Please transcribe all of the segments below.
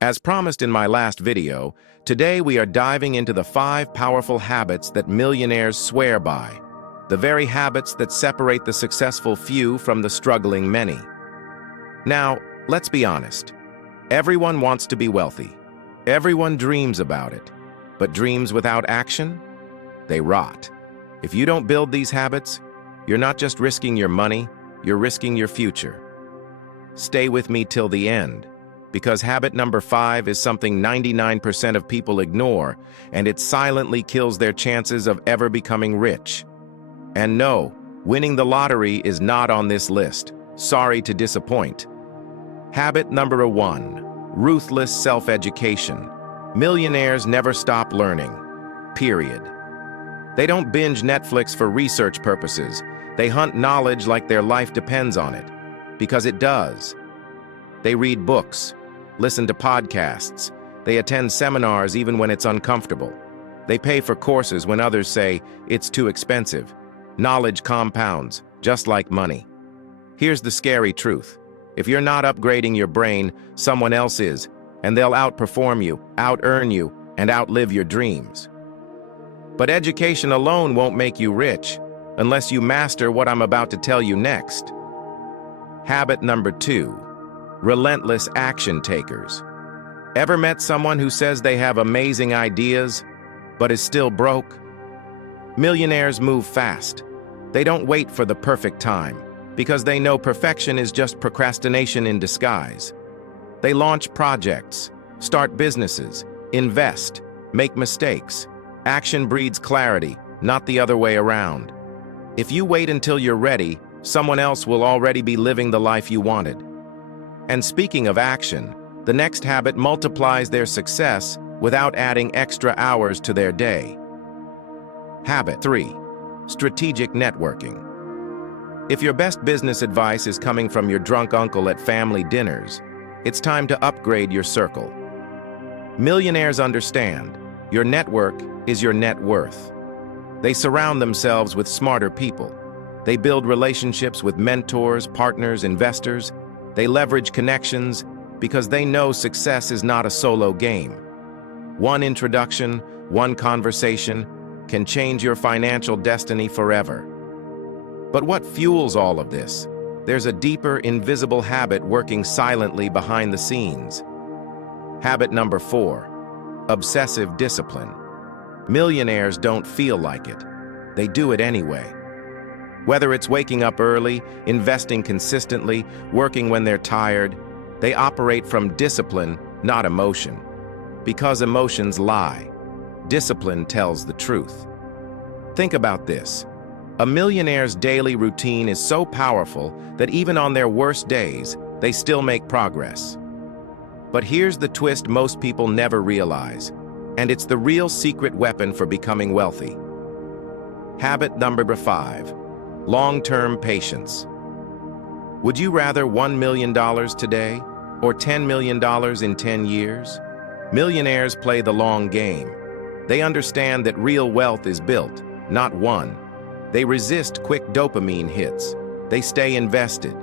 As promised in my last video, today we are diving into the 5 powerful habits that millionaires swear by, the very habits that separate the successful few from the struggling many. Now, let's be honest. Everyone wants to be wealthy. Everyone dreams about it. But dreams without action? They rot. If you don't build these habits, you're not just risking your money, you're risking your future. Stay with me till the end, because habit number 5 is something 99% of people ignore, and it silently kills their chances of ever becoming rich. And no, winning the lottery is not on this list. Sorry to disappoint. Habit number 1, ruthless self-education. Millionaires never stop learning, period. They don't binge Netflix for research purposes. They hunt knowledge like their life depends on it, because it does. They read books, listen to podcasts. They attend seminars even when it's uncomfortable. They pay for courses when others say it's too expensive. Knowledge compounds, just like money. Here's the scary truth. If you're not upgrading your brain, someone else is, and they'll outperform you, out-earn you, and outlive your dreams. But education alone won't make you rich, unless you master what I'm about to tell you next. Habit number 2, relentless action takers. Ever met someone who says they have amazing ideas, but is still broke? Millionaires move fast. They don't wait for the perfect time, because they know perfection is just procrastination in disguise. They launch projects, start businesses, invest, make mistakes. Action breeds clarity, not the other way around. If you wait until you're ready, someone else will already be living the life you wanted. And speaking of action, the next habit multiplies their success without adding extra hours to their day. Habit 3, strategic networking. If your best business advice is coming from your drunk uncle at family dinners, it's time to upgrade your circle. Millionaires understand your network is your net worth. They surround themselves with smarter people. They build relationships with mentors, partners, investors. They leverage connections because they know success is not a solo game. One introduction, one conversation can change your financial destiny forever. But what fuels all of this? There's a deeper, invisible habit working silently behind the scenes. Habit number 4, obsessive discipline. Millionaires don't feel like it. They do it anyway. Whether it's waking up early, investing consistently, working when they're tired, they operate from discipline, not emotion. Because emotions lie. Discipline tells the truth. Think about this. A millionaire's daily routine is so powerful that even on their worst days, they still make progress. But here's the twist most people never realize, and it's the real secret weapon for becoming wealthy. Habit number 5, long-term patience. Would you rather $1 million today or $10 million in 10 years? Millionaires play the long game. They understand that real wealth is built, not won. They resist quick dopamine hits. They stay invested.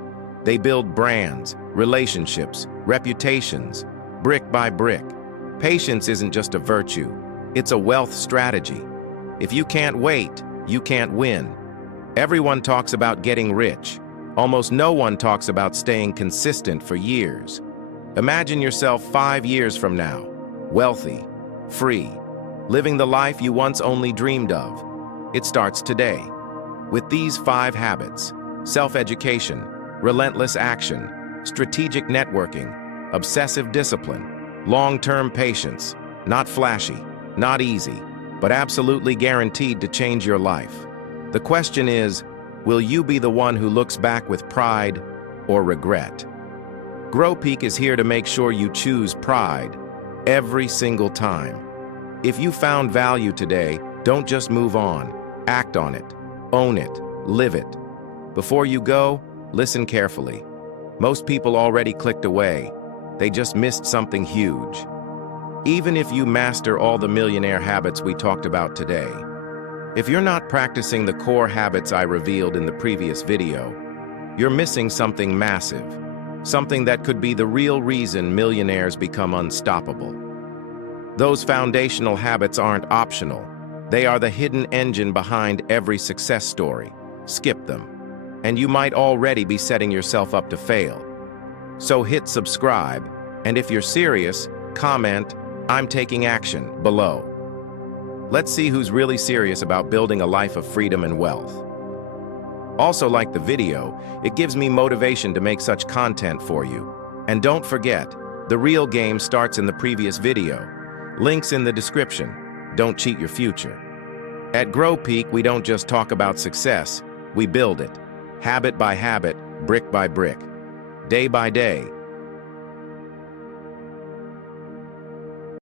They build brands, relationships, reputations, brick by brick. Patience isn't just a virtue, it's a wealth strategy. If you can't wait, you can't win. Everyone talks about getting rich. Almost no one talks about staying consistent for years. Imagine yourself 5 years from now, wealthy, free, living the life you once only dreamed of. It starts today. With these 5 habits: self-education, relentless action, strategic networking, obsessive discipline, long-term patience, not flashy, not easy, but absolutely guaranteed to change your life. The question is, will you be the one who looks back with pride or regret? GrowPeak is here to make sure you choose pride every single time. If you found value today, don't just move on, act on it. Own it, live it. Before you go, listen carefully. Most people already clicked away. They just missed something huge. Even if you master all the millionaire habits we talked about today, if you're not practicing the core habits I revealed in the previous video, you're missing something massive. something that could be the real reason millionaires become unstoppable. Those foundational habits aren't optional. They are the hidden engine behind every success story. Skip them, and you might already be setting yourself up to fail. So hit subscribe, and if you're serious, comment, "I'm taking action," below. Let's see who's really serious about building a life of freedom and wealth. Also, like the video, it gives me motivation to make such content for you. And don't forget, the real game starts in the previous video. Links in the description. Don't cheat your future. At GrowPeak, we don't just talk about success, we build it. Habit by habit, brick by brick. Day by day,